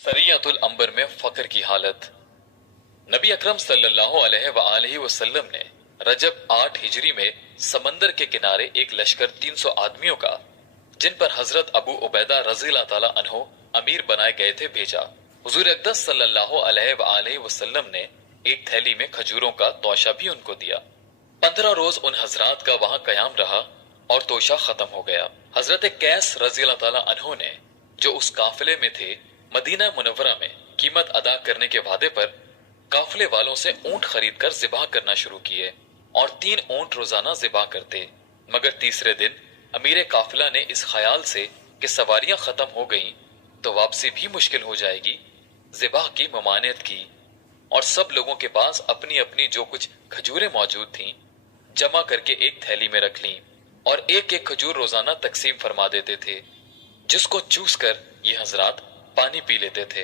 सरियतुल अंबर में फक्र की हालत। नबी अकरम सल्लल्लाहु अलैहि वसल्लम ने रजब 8 हिजरी में समंदर के किनारे एक लश्कर 300 आदमियों का, जिन पर हजरत अबू उबैदा रज़ियल्लाहु ताला अन्हो अमीर बनाए गए थे, भेजा। हुजूर अक़दस सल्लल्लाहु अलैहि वसल्लम ने एक थैली में खजूरों का तोशा भी उनको दिया। 15 रोज उन हजरात का वहां कयाम रहा और तोशा खत्म हो गया। हजरत कैस रज़ियल्लाहु ताला अन्हो ने, जो उस काफिले में थे, मदीना मुनव्वरा में कीमत अदा करने के वादे पर काफिले वालों से ऊंट खरीद कर ज़िबाह करना शुरू किए और 3 ऊंट रोजाना ज़िबाह करते। मगर तीसरे दिन अमीर काफिला ने इस ख्याल से कि सवारियां खत्म हो गईं तो वापसी भी मुश्किल हो जाएगी, ज़िबाह की ममानियत की और सब लोगों के पास अपनी अपनी जो कुछ खजूरें मौजूद थीं जमा करके एक थैली में रख लीं और एक एक खजूर रोजाना तकसीम फरमा देते थे, जिसको चूस कर ये हजरात पानी पी लेते थे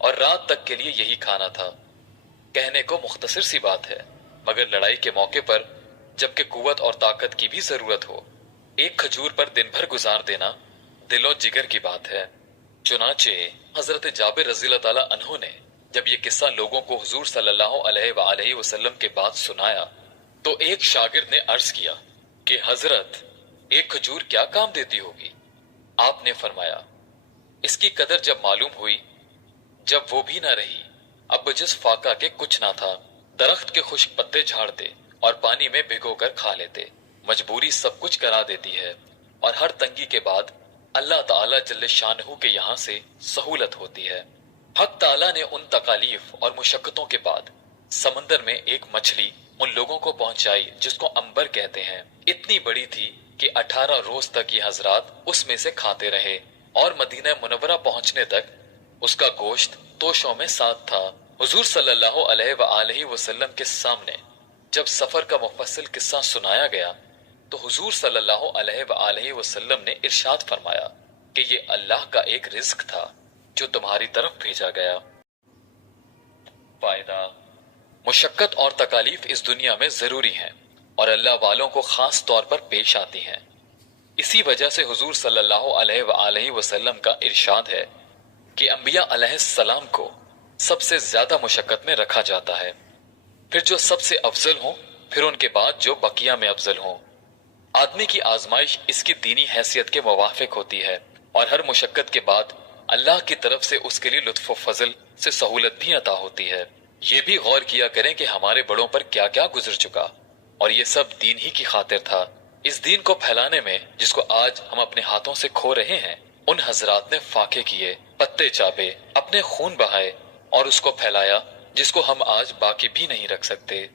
और रात तक के लिए यही खाना था। कहने को मुख्तसर सी बात है, मगर लड़ाई के मौके पर जबकि कुव्वत और ताकत की भी जरूरत हो, एक खजूर पर दिन भर गुजार देना दिलो जिगर की बात है। चुनाचे हजरत जाबिर रज़ियल्लाहु ताला अन्हु ने जब ये किस्सा लोगों को हुजूर सल्लल्लाहु अलैहि वसल्लम के बाद सुनाया तो एक शागिर्द ने अर्ज किया कि हजरत, एक खजूर क्या काम देती होगी? आपने फरमाया, इसकी कदर जब मालूम हुई, जब वो भी ना रही, अब जिस फाका के कुछ ना था, दरख्त के खुश्क पत्ते झाड़ते और पानी में भिगोकर खा लेते। मजबूरी सब कुछ करा देती है और हर तंगी के बाद अल्लाह ताला जल्ले शानहू के यहाँ से सहूलत होती है। हक ताला ने उन तकालीफ और मुशक्कतों के बाद समंदर में एक मछली उन लोगों को पहुंचाई जिसको अंबर कहते हैं। इतनी बड़ी थी कि 18 रोज तक ये हजरात उसमें से खाते रहे और मदीना मुनव्वरा पहुंचने तक उसका गोश्त तोशों में साथ था। हुजूर सल्लल्लाहु अलैहि वसल्लम के सामने जब सफर का मुफस्सिल किस्सा सुनाया गया तो हुजूर सल्लल्लाहु अलैहि वसल्लम ने इरशाद फरमाया कि ये अल्लाह का एक रिज़्क था जो तुम्हारी तरफ भेजा गया। फायदा, मुशक्कत और तकालीफ इस दुनिया में जरूरी हैं और अल्लाह वालों को खास तौर पर पेश आती हैं। इसी वजह से हुजूर सल्लल्लाहु अलैहि वसल्लम का इरशाद है कि अंबिया अलैहिस्सलाम को सबसे ज्यादा मुशक्कत में रखा जाता है, फिर जो सबसे अफजल हो, फिर उनके बाद जो बकिया में अफजल हो। आदमी की आजमाइश इसकी दीनी हैसियत के मुवाफिक होती है और हर मुशक्कत के बाद अल्लाह की तरफ से उसके लिए लुत्फ फजल से सहूलत भी अता होती है। ये भी गौर किया करें कि हमारे बड़ों पर क्या क्या गुजर चुका और ये सब दीन ही की खातिर था। इस दीन को फैलाने में जिसको आज हम अपने हाथों से खो रहे हैं, उन हजरात ने फाके किए, पत्ते चापे, अपने खून बहाए और उसको फैलाया जिसको हम आज बाकी भी नहीं रख सकते।